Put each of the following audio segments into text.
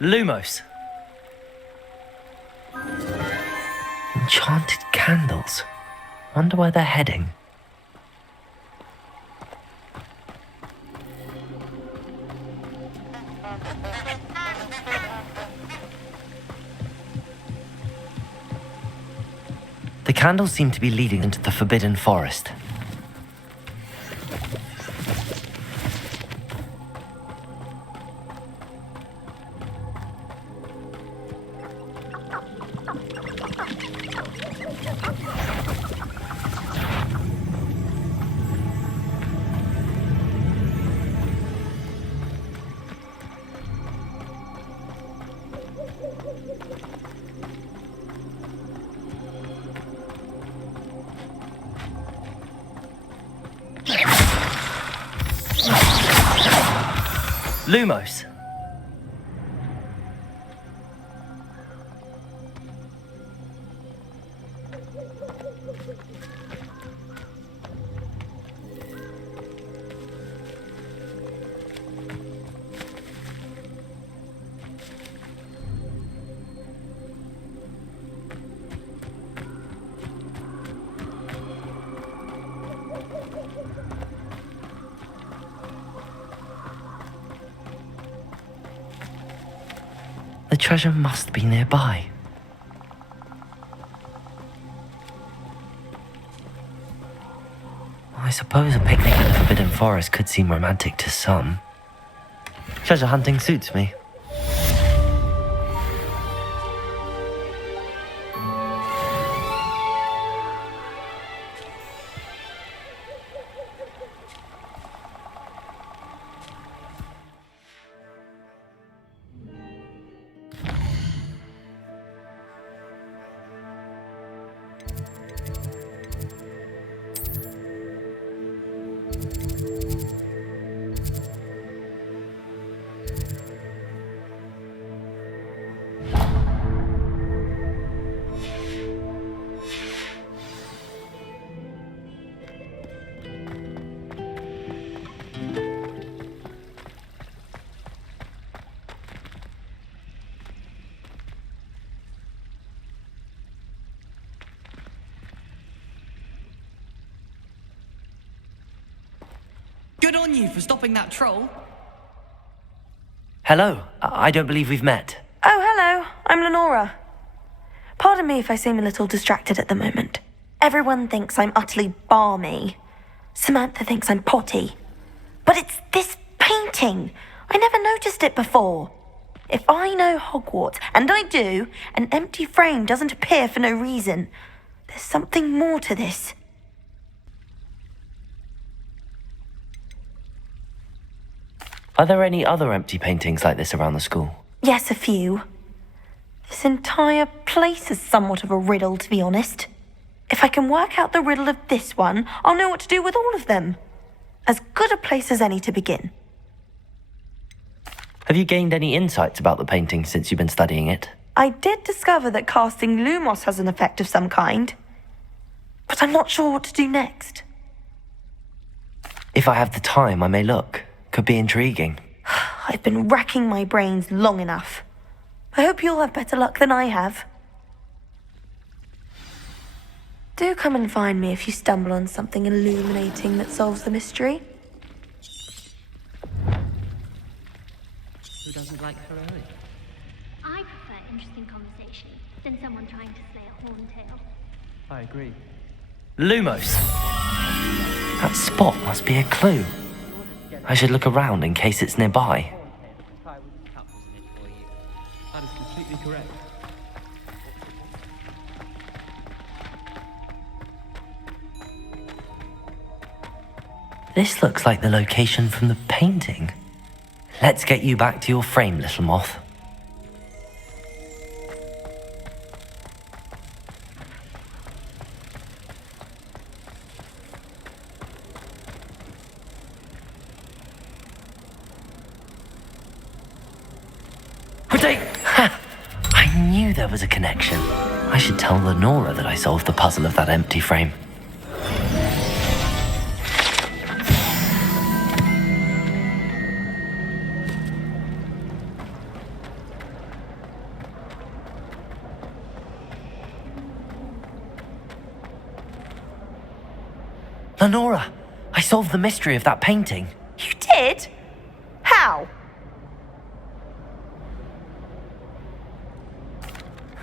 Lumos. Enchanted candles. Wonder where they're heading. The candles seem to be leading into the Forbidden Forest. Lumos. The treasure must be nearby. I suppose a picnic in the Forbidden Forest could seem romantic to some. Treasure hunting suits me. Good on you for stopping that troll. Hello, I don't believe we've met. Oh, hello. I'm Lenora. Pardon me if I seem a little distracted at the moment. Everyone thinks I'm utterly balmy. Samantha thinks I'm potty. But it's this painting. I never noticed it before. If I know Hogwarts, and I do, an empty frame doesn't appear for no reason. There's something more to this. Are there any other empty paintings like this around the school? Yes, a few. This entire place is somewhat of a riddle, to be honest. If I can work out the riddle of this one, I'll know what to do with all of them. As good a place as any to begin. Have you gained any insights about the painting since you've been studying it? I did discover that casting Lumos has an effect of some kind. But I'm not sure what to do next. If I have the time, I may look. Could be intriguing. I've been racking my brains long enough. I hope you'll have better luck than I have. Do come and find me if you stumble on something illuminating that solves the mystery. Who doesn't like heroic? I prefer interesting conversation than someone trying to slay a horntail. I agree. Lumos. That spot must be a clue. I should look around in case it's nearby. That is completely correct. This looks like the location from the painting. Let's get you back to your frame, little moth. knew there was a connection. I should tell Lenora that I solved the puzzle of that empty frame. Lenora, I solved the mystery of that painting. You did? How?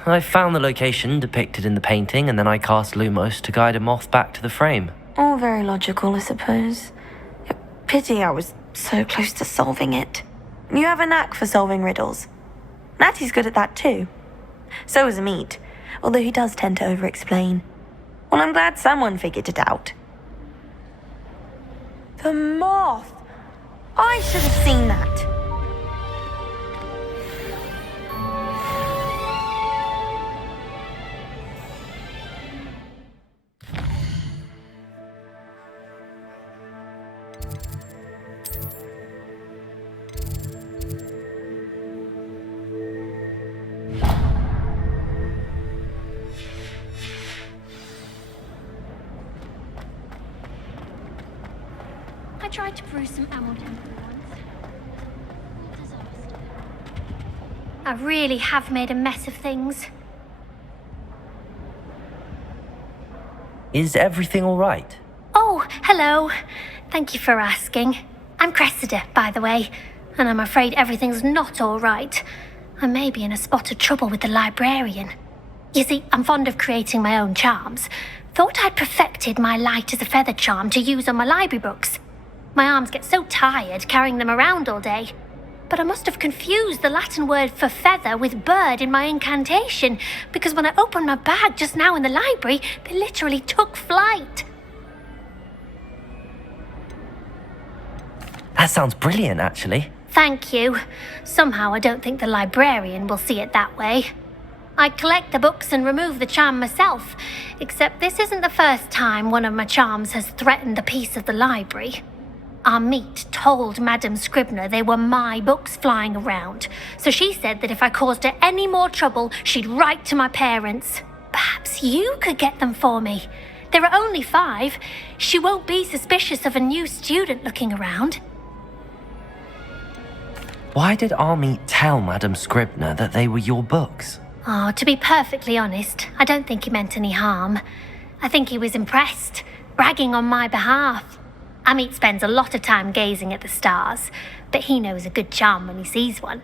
I found the location depicted in the painting, and then I cast Lumos to guide a moth back to the frame. All very logical, I suppose. Pity I was so close to solving it. You have a knack for solving riddles. Natty's good at that too. So is Amit, although he does tend to over-explain. Well, I'm glad someone figured it out. The moth! I should have seen that. I tried to brew some ammo temple once. What a disaster. I really have made a mess of things. Is everything all right? Oh, hello. Thank you for asking. I'm Cressida, by the way, and I'm afraid everything's not all right. I may be in a spot of trouble with the librarian. You see, I'm fond of creating my own charms. Thought I'd perfected my light as a feather charm to use on my library books. My arms get so tired carrying them around all day. But I must have confused the Latin word for feather with bird in my incantation, because when I opened my bag just now in the library, they literally took flight. That sounds brilliant, actually. Thank you. Somehow I don't think the librarian will see it that way. I collect the books and remove the charm myself, except this isn't the first time one of my charms has threatened the peace of the library. Amit told Madame Scribner they were my books flying around, so she said that if I caused her any more trouble, she'd write to my parents. Perhaps you could get them for me. There are only 5. She won't be suspicious of a new student looking around. Why did Army tell Madame Scribner that they were your books? Oh, to be perfectly honest, I don't think he meant any harm. I think he was impressed, bragging on my behalf. Amit spends a lot of time gazing at the stars, but he knows a good charm when he sees one.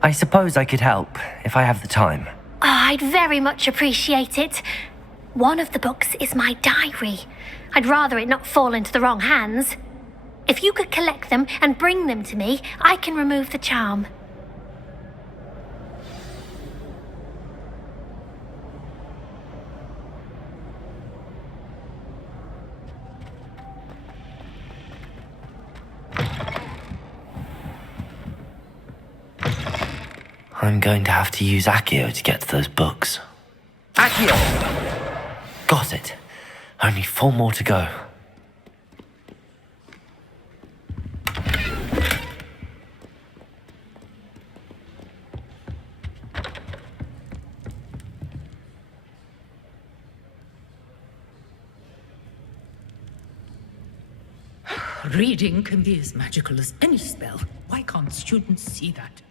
I suppose I could help, if I have the time. Oh, I'd very much appreciate it. One of the books is my diary. I'd rather it not fall into the wrong hands. If you could collect them and bring them to me, I can remove the charm. I'm going to have to use Accio to get to those books. Accio! Got it. Only 4 more to go. Reading can be as magical as any spell. Why can't students see that?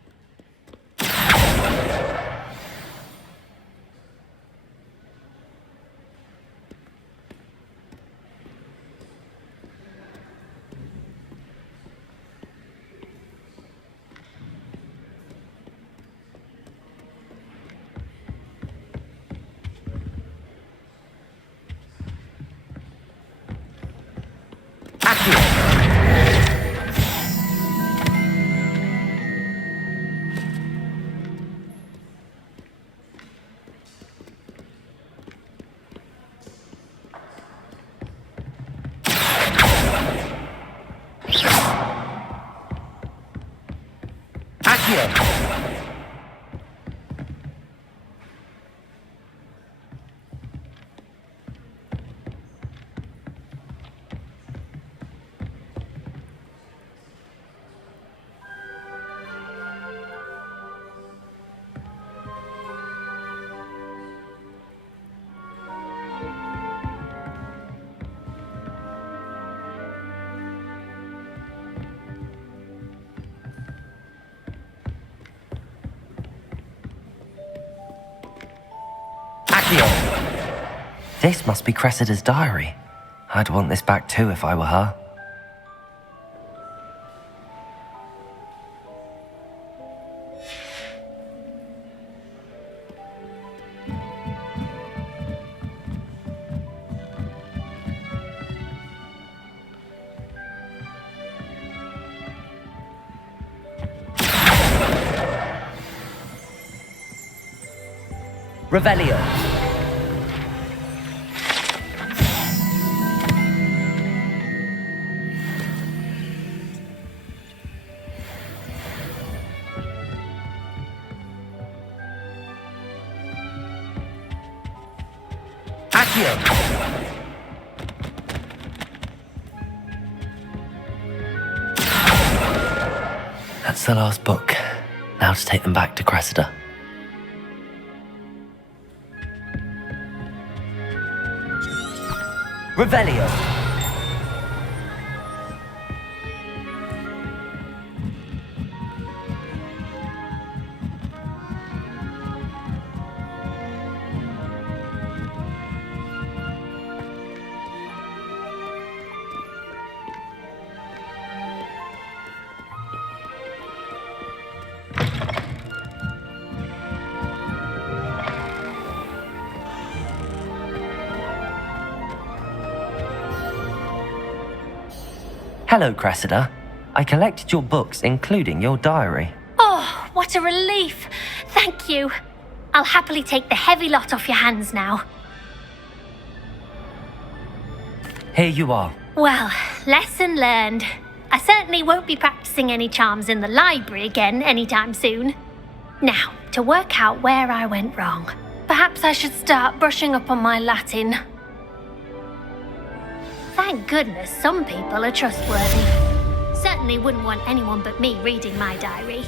This must be Cressida's diary. I'd want this back too if I were her. Revelio. Accio. That's the last book. Now to take them back to Cressida. Revelio. Hello, Cressida. I collected your books, including your diary. Oh, what a relief. Thank you. I'll happily take the heavy lot off your hands now. Here you are. Well, lesson learned. I certainly won't be practicing any charms in the library again anytime soon. Now, to work out where I went wrong. Perhaps I should start brushing up on my Latin. Thank goodness some people are trustworthy. Certainly wouldn't want anyone but me reading my diary.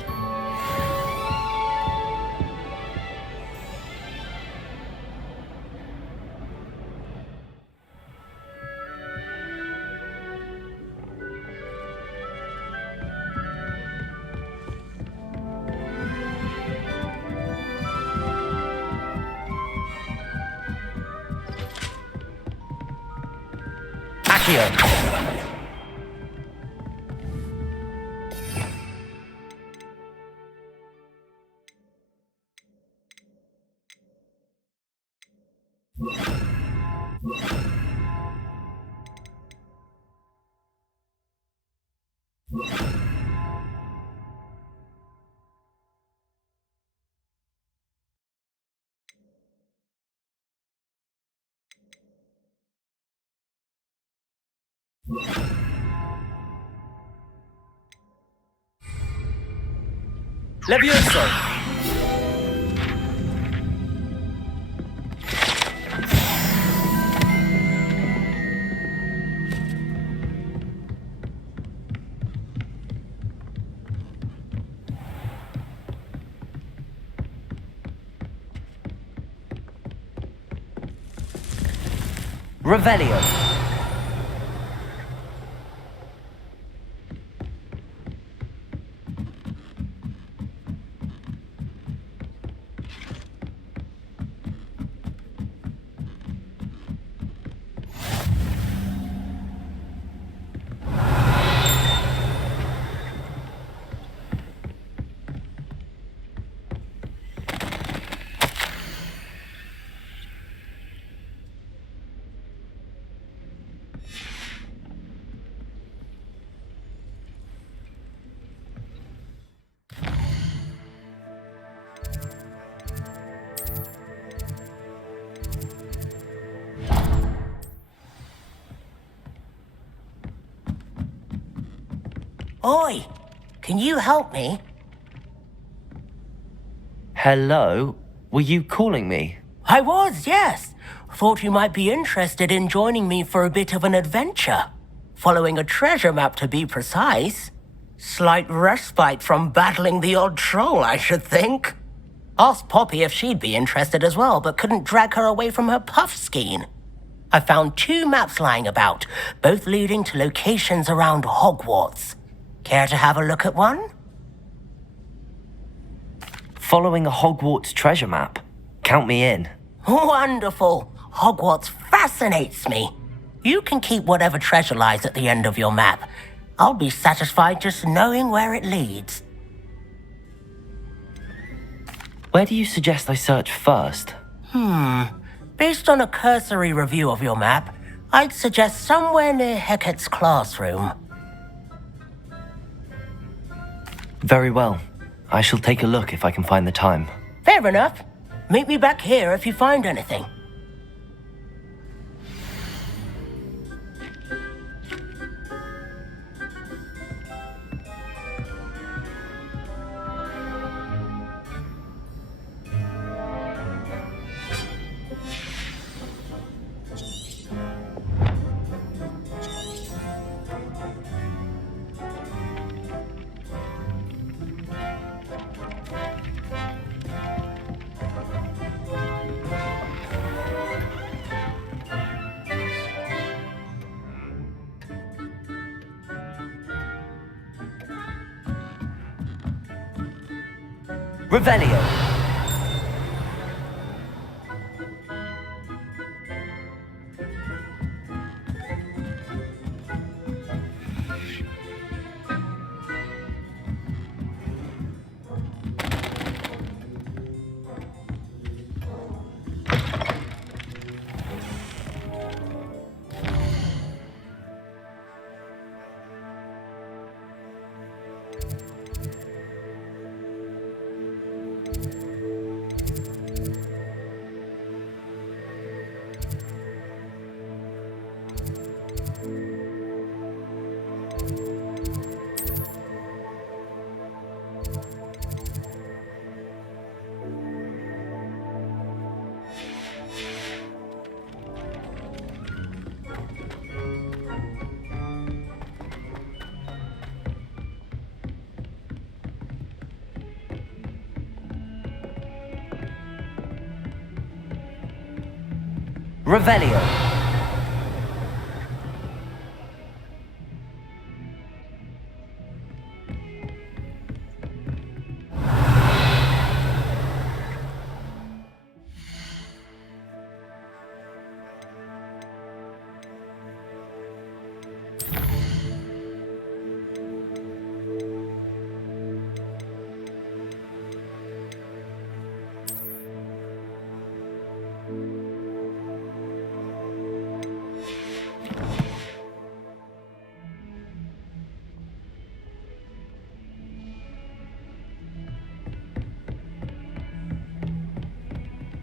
Accio. Levioso. Revelio. Oi, can you help me? Hello? Were you calling me? I was, yes. Thought you might be interested in joining me for a bit of an adventure. Following a treasure map, to be precise. Slight respite from battling the odd troll, I should think. Asked Poppy if she'd be interested as well, but couldn't drag her away from her puff skein. I found 2 maps lying about, both leading to locations around Hogwarts. Care to have a look at one? Following a Hogwarts treasure map. Count me in. Wonderful. Hogwarts fascinates me. You can keep whatever treasure lies at the end of your map. I'll be satisfied just knowing where it leads. Where do you suggest I search first? Based on a cursory review of your map, I'd suggest somewhere near Hecate's classroom. Very well. I shall take a look if I can find the time. Fair enough. Meet me back here if you find anything. Revelio! Revelio!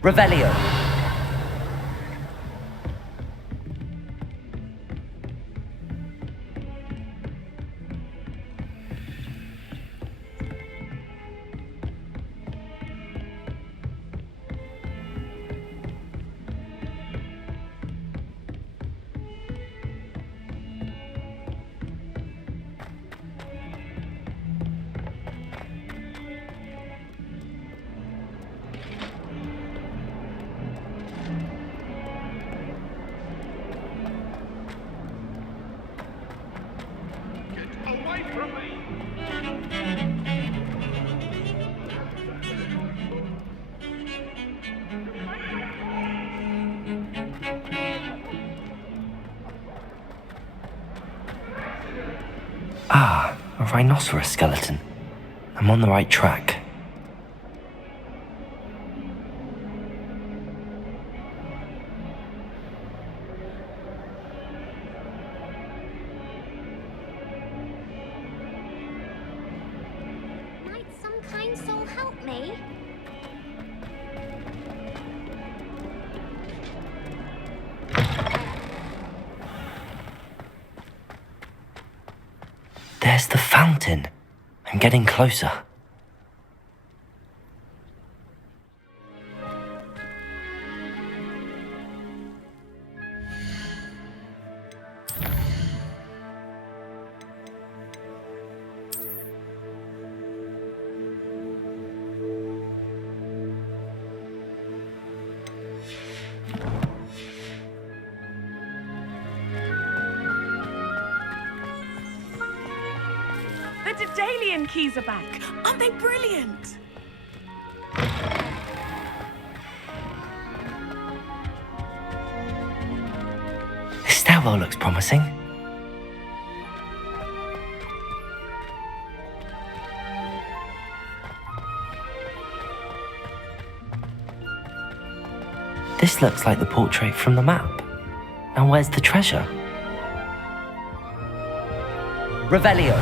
Revelio! Ah, a rhinoceros skeleton. I'm on the right track. Might some kind soul help me? There's the fountain. I'm getting closer. The Daedalian keys are back. Aren't they brilliant? stairwell looks promising. This looks like the portrait from the map. Now where's the treasure? Revelio.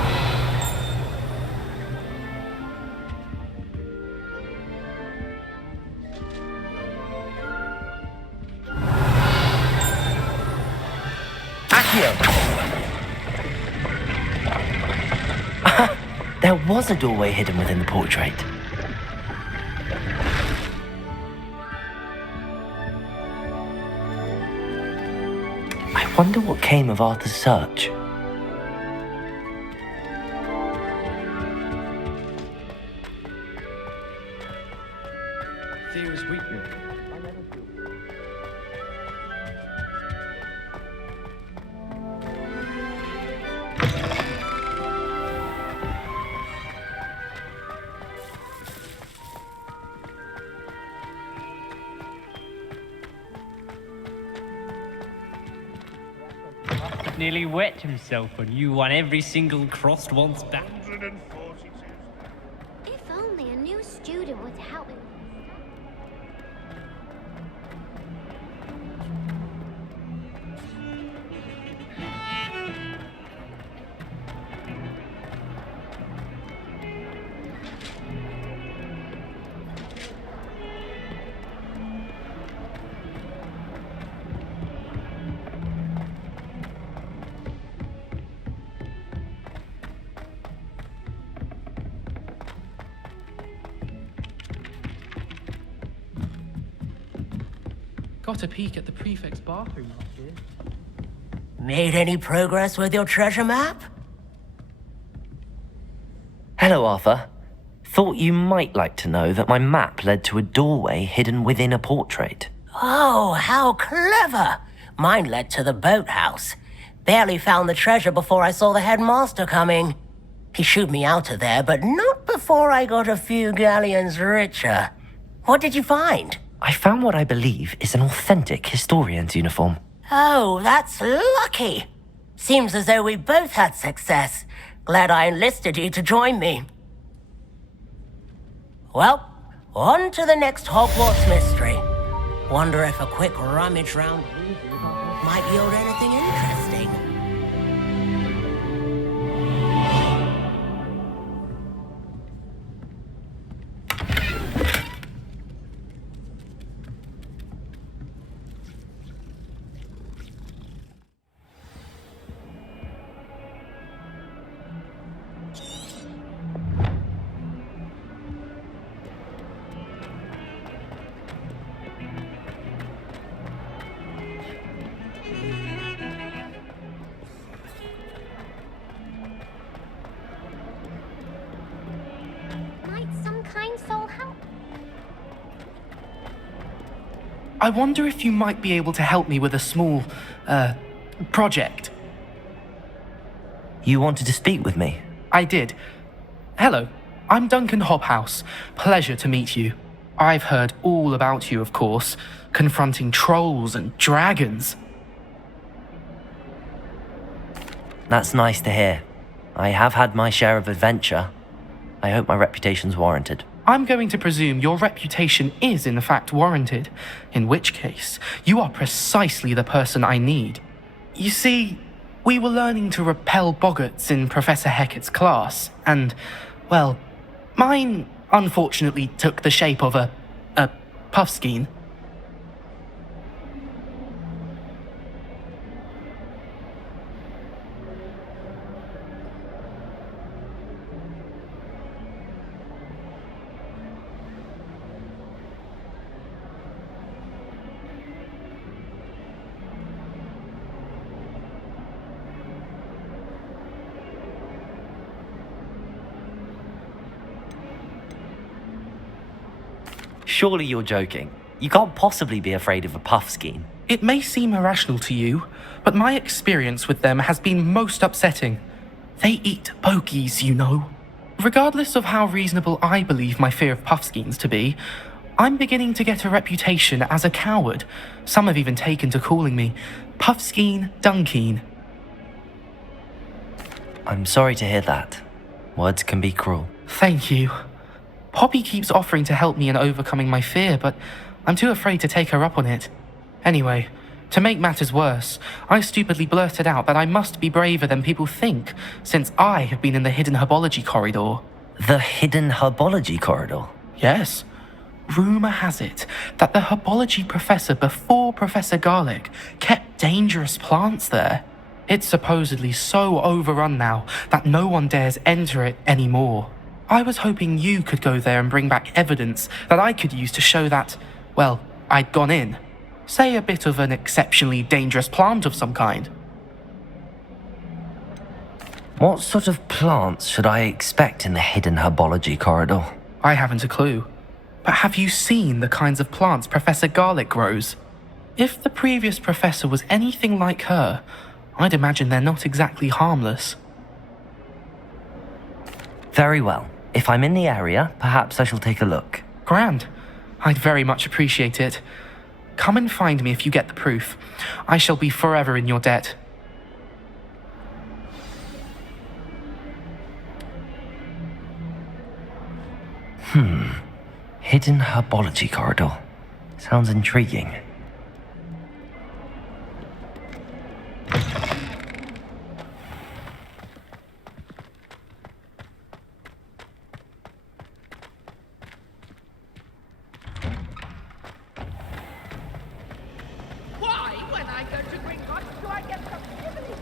Accio. There was a doorway hidden within the portrait. I wonder what came of Arthur's search. Serious weakness. Nearly wet himself when you won every single crossed once back. If only a new student would help me. Got a peek at the prefect's bathroom last year. Made any progress with your treasure map? Hello, Arthur. Thought you might like to know that my map led to a doorway hidden within a portrait. Oh, how clever! Mine led to the boathouse. Barely found the treasure before I saw the headmaster coming. He shooed me out of there, but not before I got a few galleons richer. What did you find? I found what I believe is an authentic historian's uniform. Oh, that's lucky. Seems as though we both had success. Glad I enlisted you to join me. Well, on to the next Hogwarts mystery. Wonder if a quick rummage round might yield anything interesting. Might some kind soul help? I wonder if you might be able to help me with a small, project. You wanted to speak with me? I did. Hello, I'm Duncan Hobhouse. Pleasure to meet you. I've heard all about you, of course, confronting trolls and dragons. That's nice to hear. I have had my share of adventure. I hope my reputation's warranted. I'm going to presume your reputation is in fact warranted, in which case, you are precisely the person I need. You see, we were learning to repel boggarts in Professor Hecat's class, and, well, mine unfortunately took the shape of a puffskein. Surely you're joking. You can't possibly be afraid of a puffskein. It may seem irrational to you, but my experience with them has been most upsetting. They eat bogies, you know. Regardless of how reasonable I believe my fear of puffskeins to be, I'm beginning to get a reputation as a coward. Some have even taken to calling me Puffskein Dunkeen. I'm sorry to hear that. Words can be cruel. Thank you. Poppy keeps offering to help me in overcoming my fear, but I'm too afraid to take her up on it. Anyway, to make matters worse, I stupidly blurted out that I must be braver than people think, since I have been in the hidden herbology corridor. The hidden herbology corridor? Yes. Rumour has it that the herbology professor before Professor Garlic kept dangerous plants there. It's supposedly so overrun now that no one dares enter it anymore. I was hoping you could go there and bring back evidence that I could use to show that, well, I'd gone in. Say a bit of an exceptionally dangerous plant of some kind. What sort of plants should I expect in the hidden herbology corridor? I haven't a clue. But have you seen the kinds of plants Professor Garlic grows? If the previous professor was anything like her, I'd imagine they're not exactly harmless. Very well. If I'm in the area, perhaps I shall take a look. Grand. I'd very much appreciate it. Come and find me if you get the proof. I shall be forever in your debt. Hidden herbology corridor. Sounds intriguing. Why, when I go to Gringotts, do I get some privilege?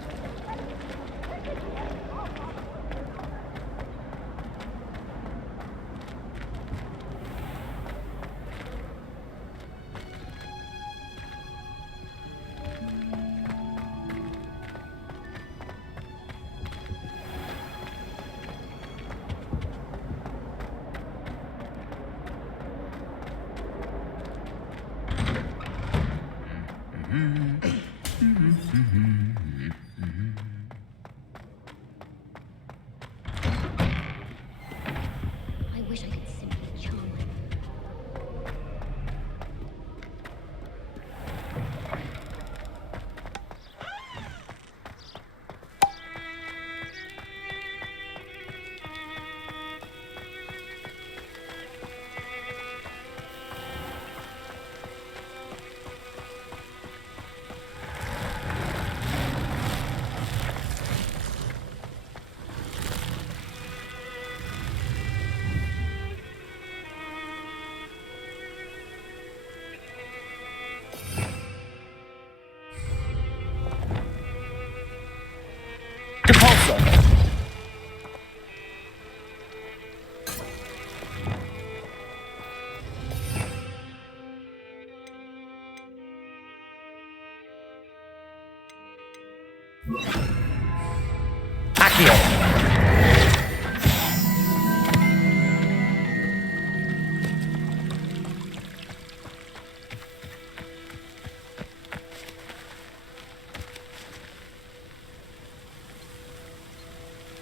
I wish I could simply charm him. Depulsor! Accio!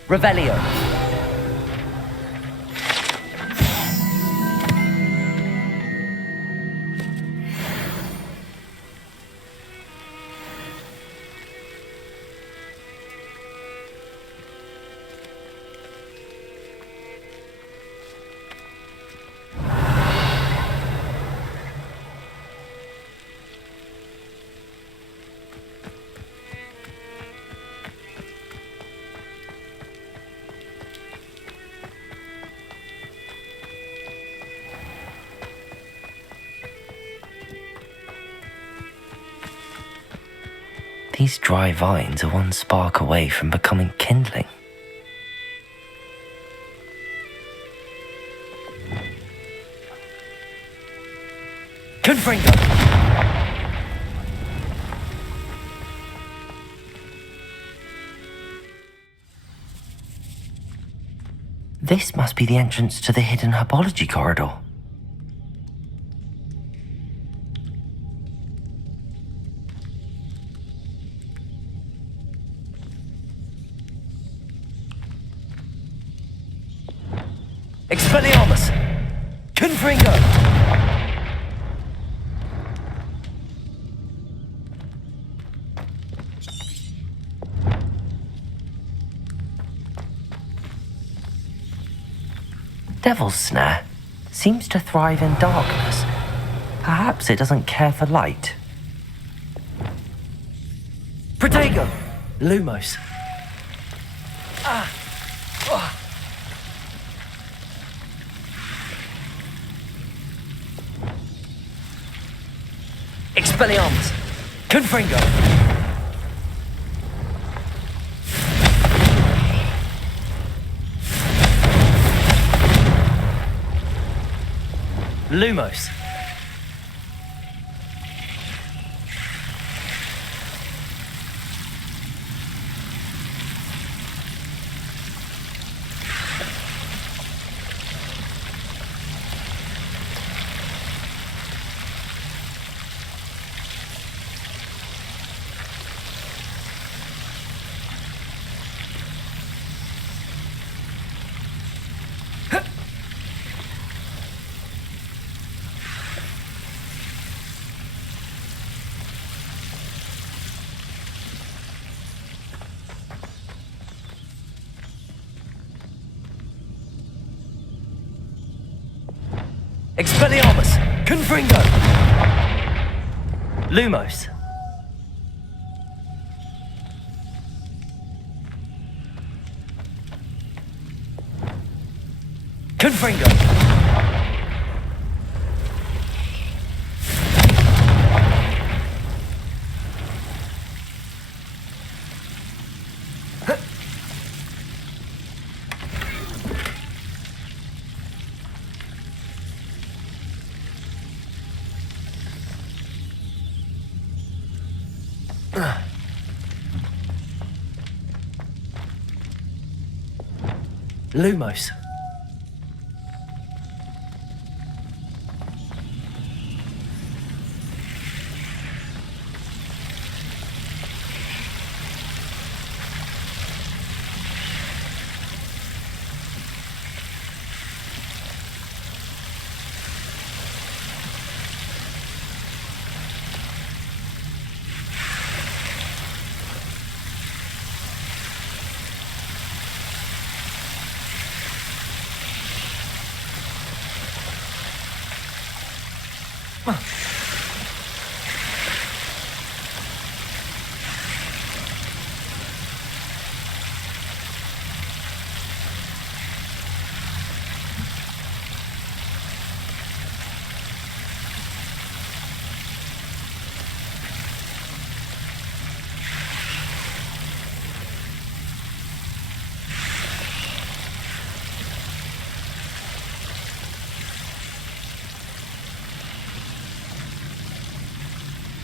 Revelio. These dry vines are one spark away from becoming kindling. Confringo! This must be the entrance to the hidden herbology corridor. Expelliarmus! Confringo! devil's snare seems to thrive in darkness. Perhaps it doesn't care for light. Protego! Lumos. Expelliarmus! Confringo! Lumos. Expelliarmus! Confringo! Lumos. Confringo! Lumos.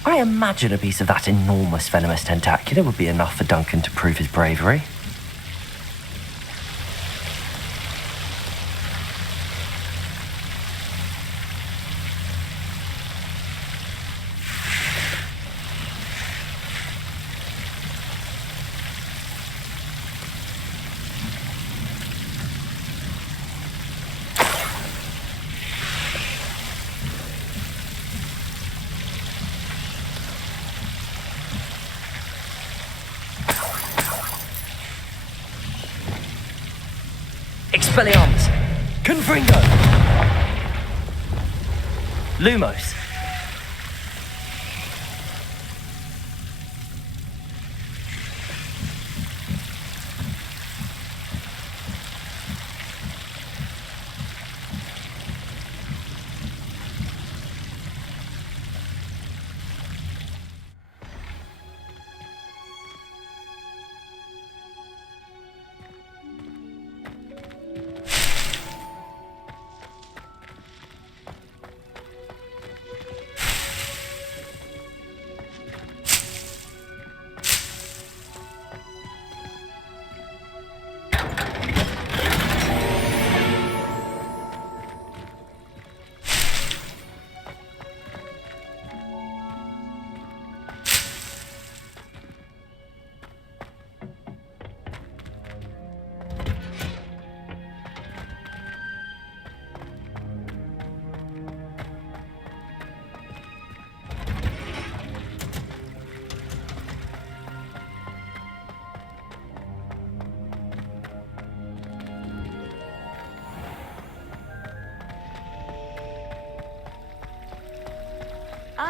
I imagine a piece of that enormous venomous tentacular would be enough for Duncan to prove his bravery. Expelliarmus! Confringo! Lumos.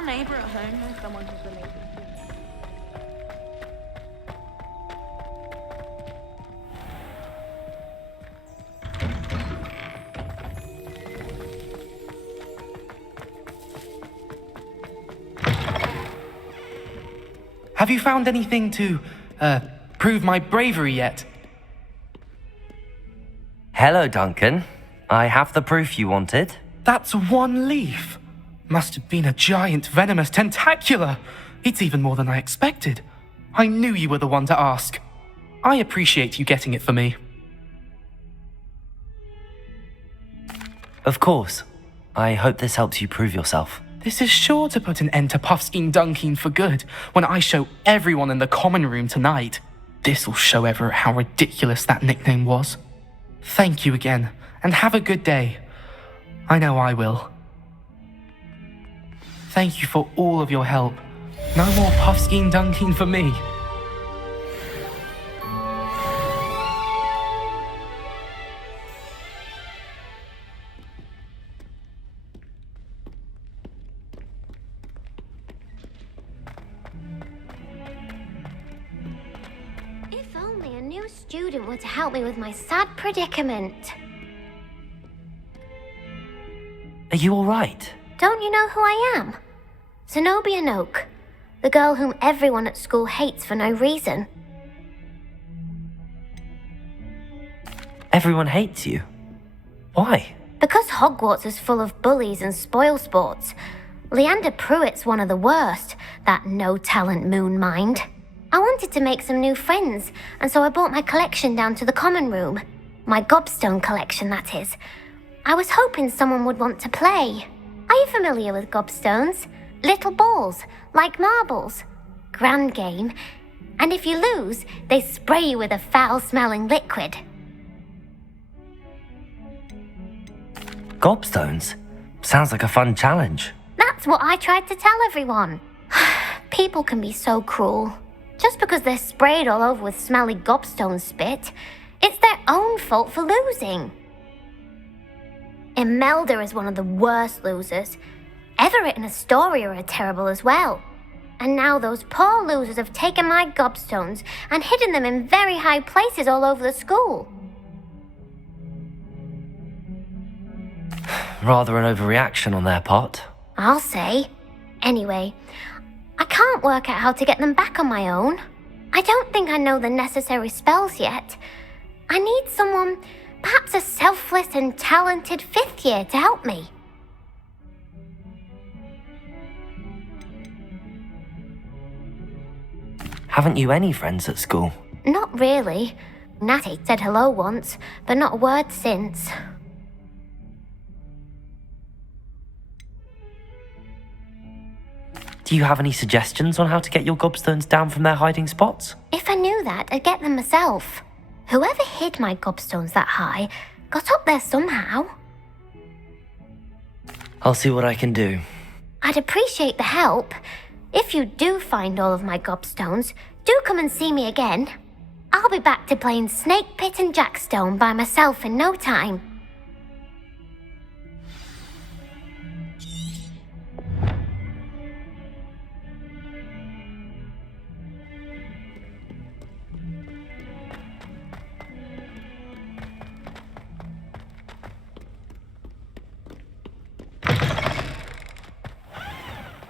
our neighbour at home knows someone who's related to him? Have you found anything to, prove my bravery yet? Hello, Duncan. I have the proof you wanted. That's one leaf. Must have been a giant venomous tentacula. It's even more than I expected. I knew you were the one to ask. I appreciate you getting it for me. Of course. I hope this helps you prove yourself. This is sure to put an end to Puffskein Dunkeen for good when I show everyone in the common room tonight. This'll show Everett how ridiculous that nickname was. Thank you again, and have a good day. I know I will. Thank you for all of your help. No more Puffskein Dunkeen for me. If only a new student were to help me with my sad predicament. Are you alright? Don't you know who I am? Zenobia Noak, the girl whom everyone at school hates for no reason. Everyone hates you. Why? Because Hogwarts is full of bullies and spoilsports. Leander Pruitt's one of the worst, that no-talent moon mind. I wanted to make some new friends, and so I brought my collection down to the common room. My gobstone collection, that is. I was hoping someone would want to play. Are you familiar with gobstones? Little balls, like marbles. Grand game. And if you lose, they spray you with a foul-smelling liquid. Gobstones? Sounds like a fun challenge. That's what I tried to tell everyone. People can be so cruel. Just because they're sprayed all over with smelly gobstone spit, it's their own fault for losing. Imelda is one of the worst losers. Everett and Astoria are terrible as well. And now those poor losers have taken my gobstones and hidden them in very high places all over the school. Rather an overreaction on their part. I'll say. Anyway, I can't work out how to get them back on my own. I don't think I know the necessary spells yet. I need someone, perhaps a selfless and talented fifth year to help me. Haven't you any friends at school? Not really. Natty said hello once, but not a word since. Do you have any suggestions on how to get your gobstones down from their hiding spots? If I knew that, I'd get them myself. Whoever hid my gobstones that high got up there somehow. I'll see what I can do. I'd appreciate the help. If you do find all of my gobstones, do come and see me again. I'll be back to playing Snake Pit and Jackstone by myself in no time.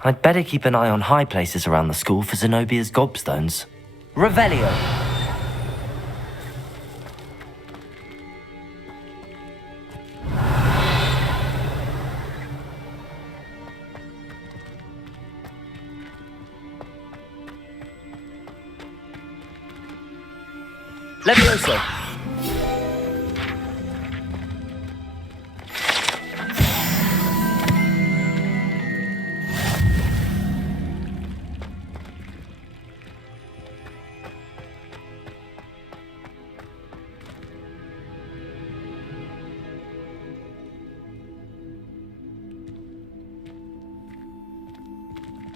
I'd better keep an eye on high places around the school for Zenobia's gobstones. Revelio! Levioso!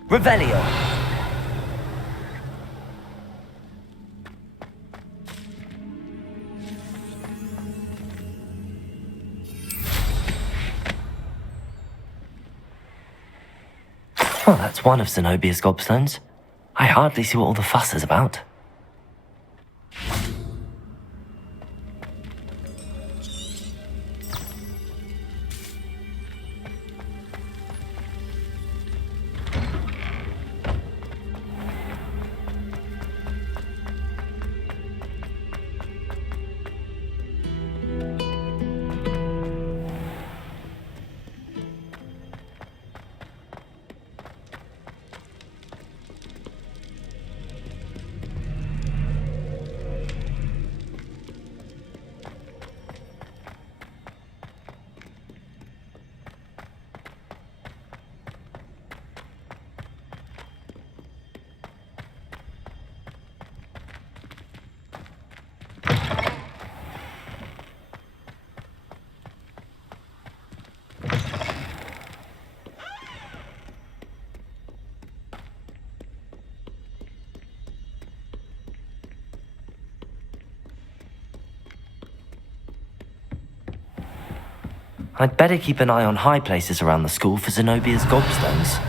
Revelio! Well, that's one of Zenobia's gobstones. I hardly see what all the fuss is about. I'd better keep an eye on high places around the school for Zenobia's gobstones.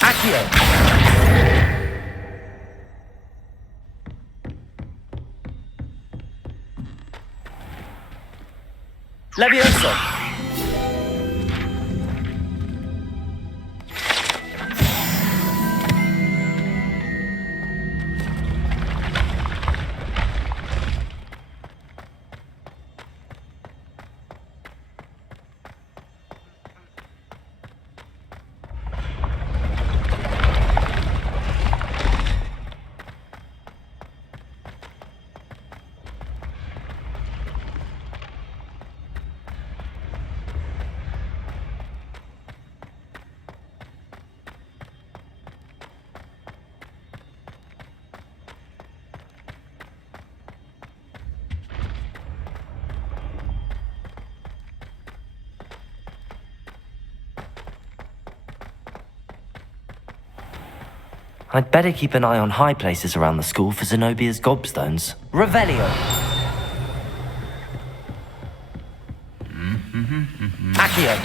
Accio! Levioso! I'd better keep an eye on high places around the school for Zenobia's gobstones. Revelio! Accio!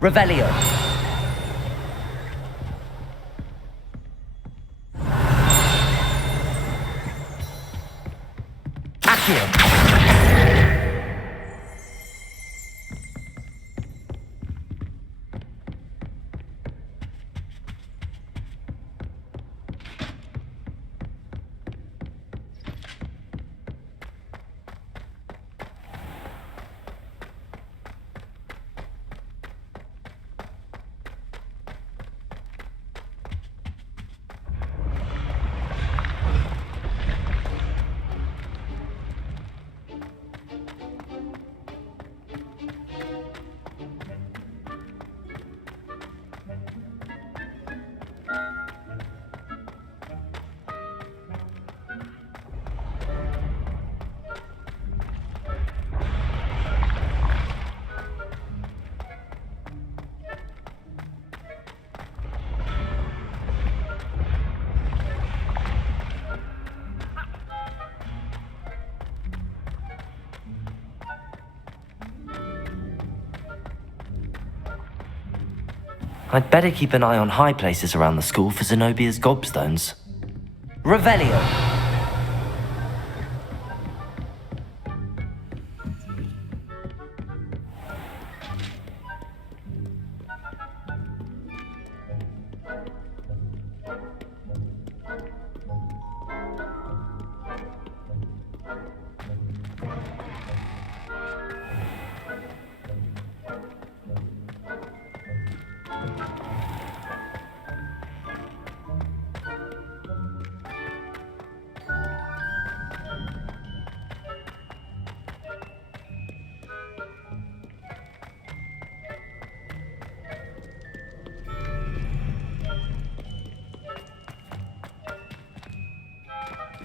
Revelio! Accio! I'd better keep an eye on high places around the school for Zenobia's gobstones. Revelio!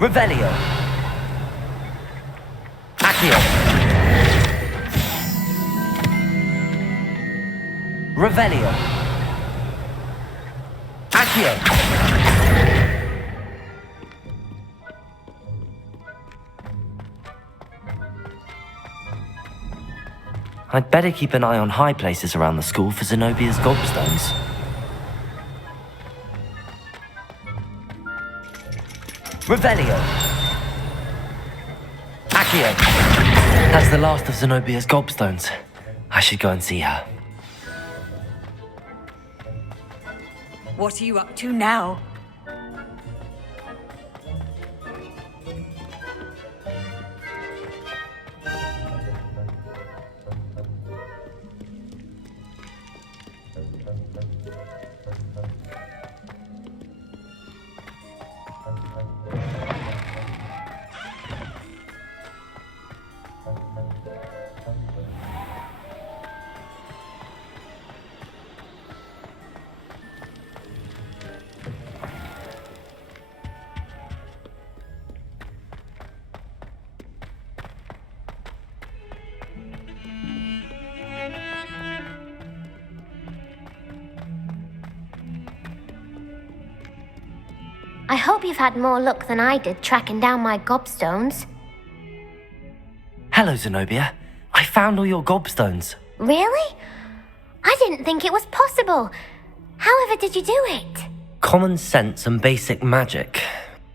Revelio! Accio! Revelio! Accio! I'd better keep an eye on high places around the school for Zenobia's gobstones. Revelio! Accio! That's the last of Zenobia's gobstones. I should go and see her. What are you up to now? I hope you've had more luck than I did tracking down my gobstones. Hello, Zenobia. I found all your gobstones. Really? I didn't think it was possible. However did you do it? Common sense and basic magic.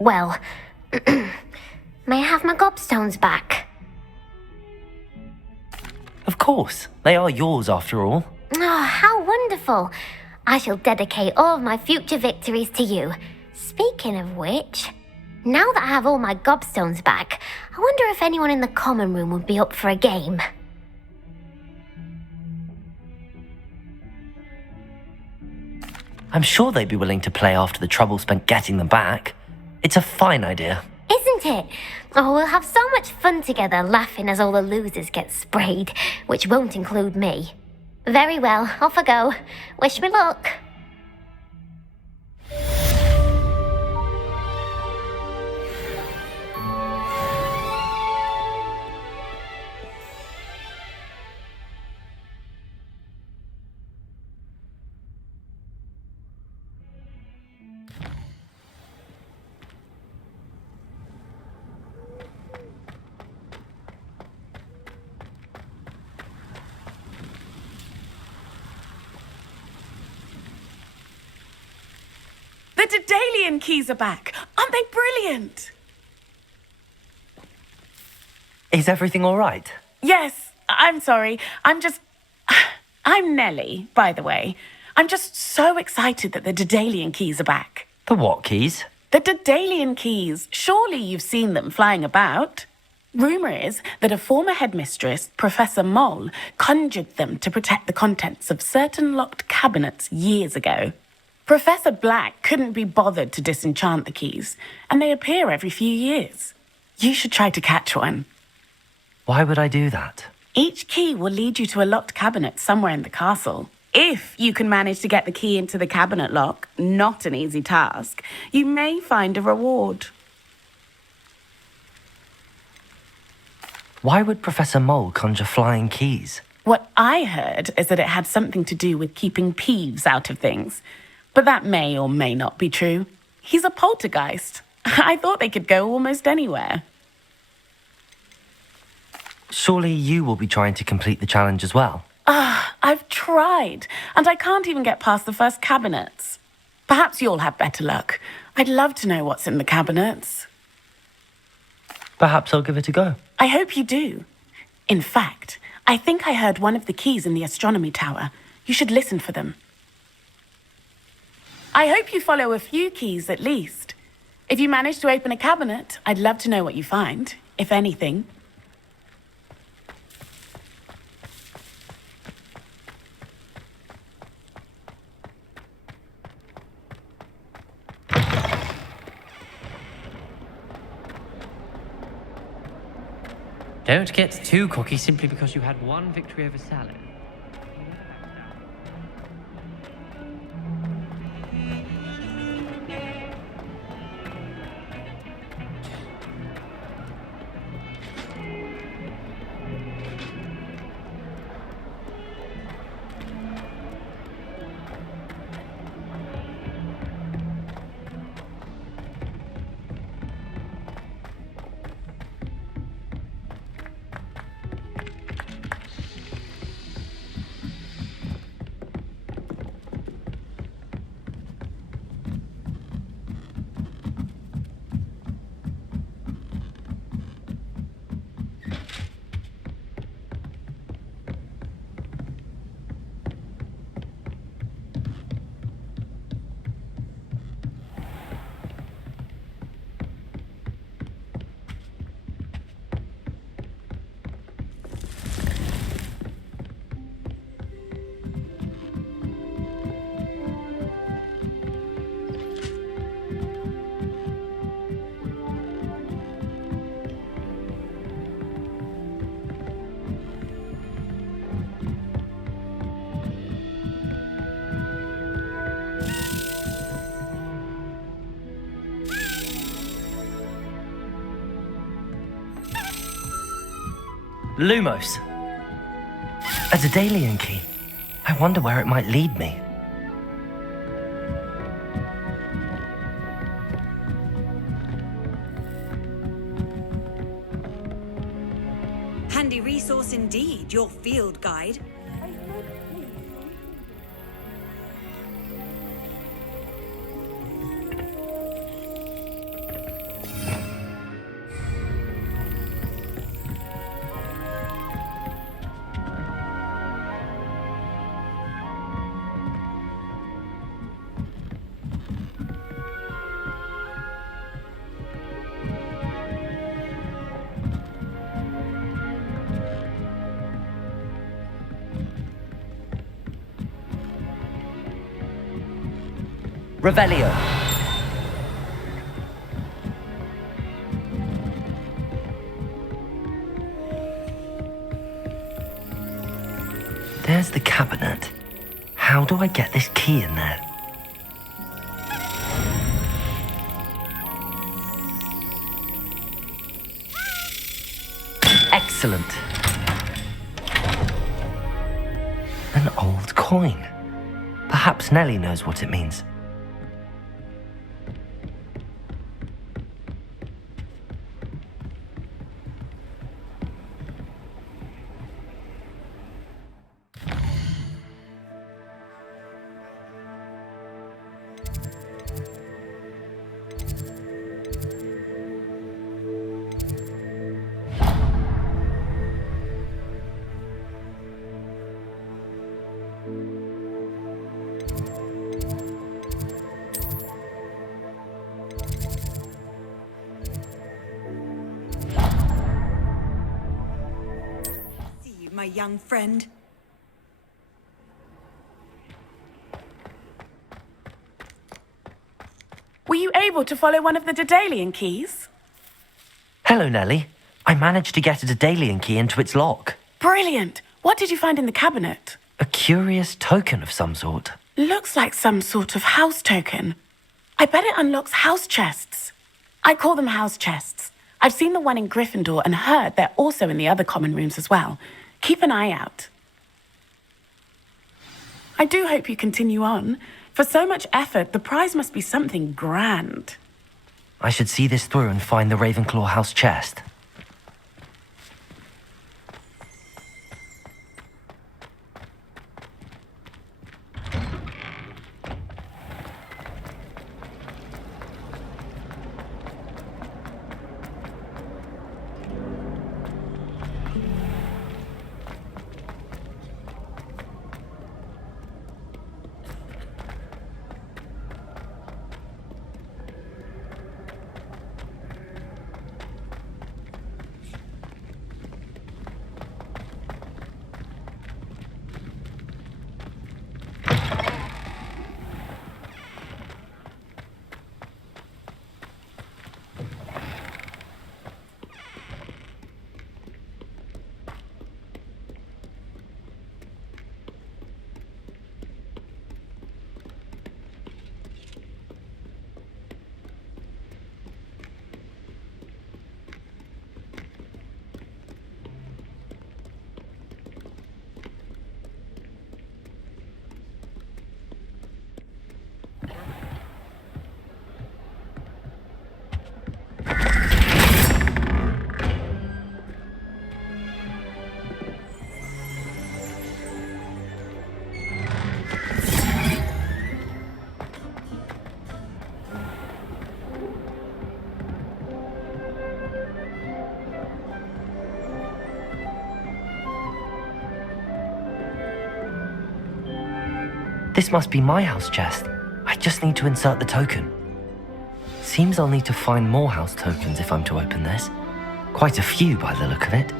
Well, may I have my gobstones back? Of course. They are yours after all. Oh, how wonderful. I shall dedicate all of my future victories to you. Speaking of which, now that I have all my gobstones back, I wonder if anyone in the common room would be up for a game. I'm sure they'd be willing to play after the trouble spent getting them back. It's a fine idea. Isn't it? Oh, we'll have so much fun together laughing as all the losers get sprayed, which won't include me. Very well, off I go. Wish me luck. The Daedalian keys are back. Aren't they brilliant? Is everything all right? Yes, I'm sorry. I'm Nellie, by the way. I'm just so excited that the Daedalian keys are back. The what keys? The Daedalian keys. Surely you've seen them flying about. Rumour is that a former headmistress, Professor Mole, conjured them to protect the contents of certain locked cabinets years ago. Professor Black couldn't be bothered to disenchant the keys, and they appear every few years. You should try to catch one. Why would I do that? Each key will lead you to a locked cabinet somewhere in the castle. If you can manage to get the key into the cabinet lock, not an easy task, you may find a reward. Why would Professor Mole conjure flying keys? What I heard is that it had something to do with keeping Peeves out of things. But that may or may not be true. He's a poltergeist. I thought they could go almost anywhere. Surely you will be trying to complete the challenge as well. I've tried, and I can't even get past the first cabinets. Perhaps you'll have better luck. I'd love to know what's in the cabinets. Perhaps I'll give it a go. I hope you do. In fact, I think I heard one of the keys in the astronomy tower. You should listen for them. I hope you follow a few keys at least. If you manage to open a cabinet, I'd love to know what you find, if anything. Don't get too cocky simply because you had one victory over Salad. Lumos. A Daedalian key. I wonder where it might lead me. Handy resource indeed, your field guide. Revelio. There's the cabinet. How do I get this key in there? Excellent. An old coin. Perhaps Nellie knows what it means. My young friend. Were you able to follow one of the Daedalian keys? Hello, Nellie. I managed to get a Daedalian key into its lock. Brilliant! What did you find in the cabinet? A curious token of some sort. Looks like some sort of house token. I bet it unlocks house chests. I call them house chests. I've seen the one in Gryffindor and heard they're also in the other common rooms as well. Keep an eye out. I do hope you continue on. For so much effort, the prize must be something grand. I should see this through and find the Ravenclaw house chest. This must be my house chest. I just need to insert the token. Seems I'll need to find more house tokens if I'm to open this. Quite a few by the look of it.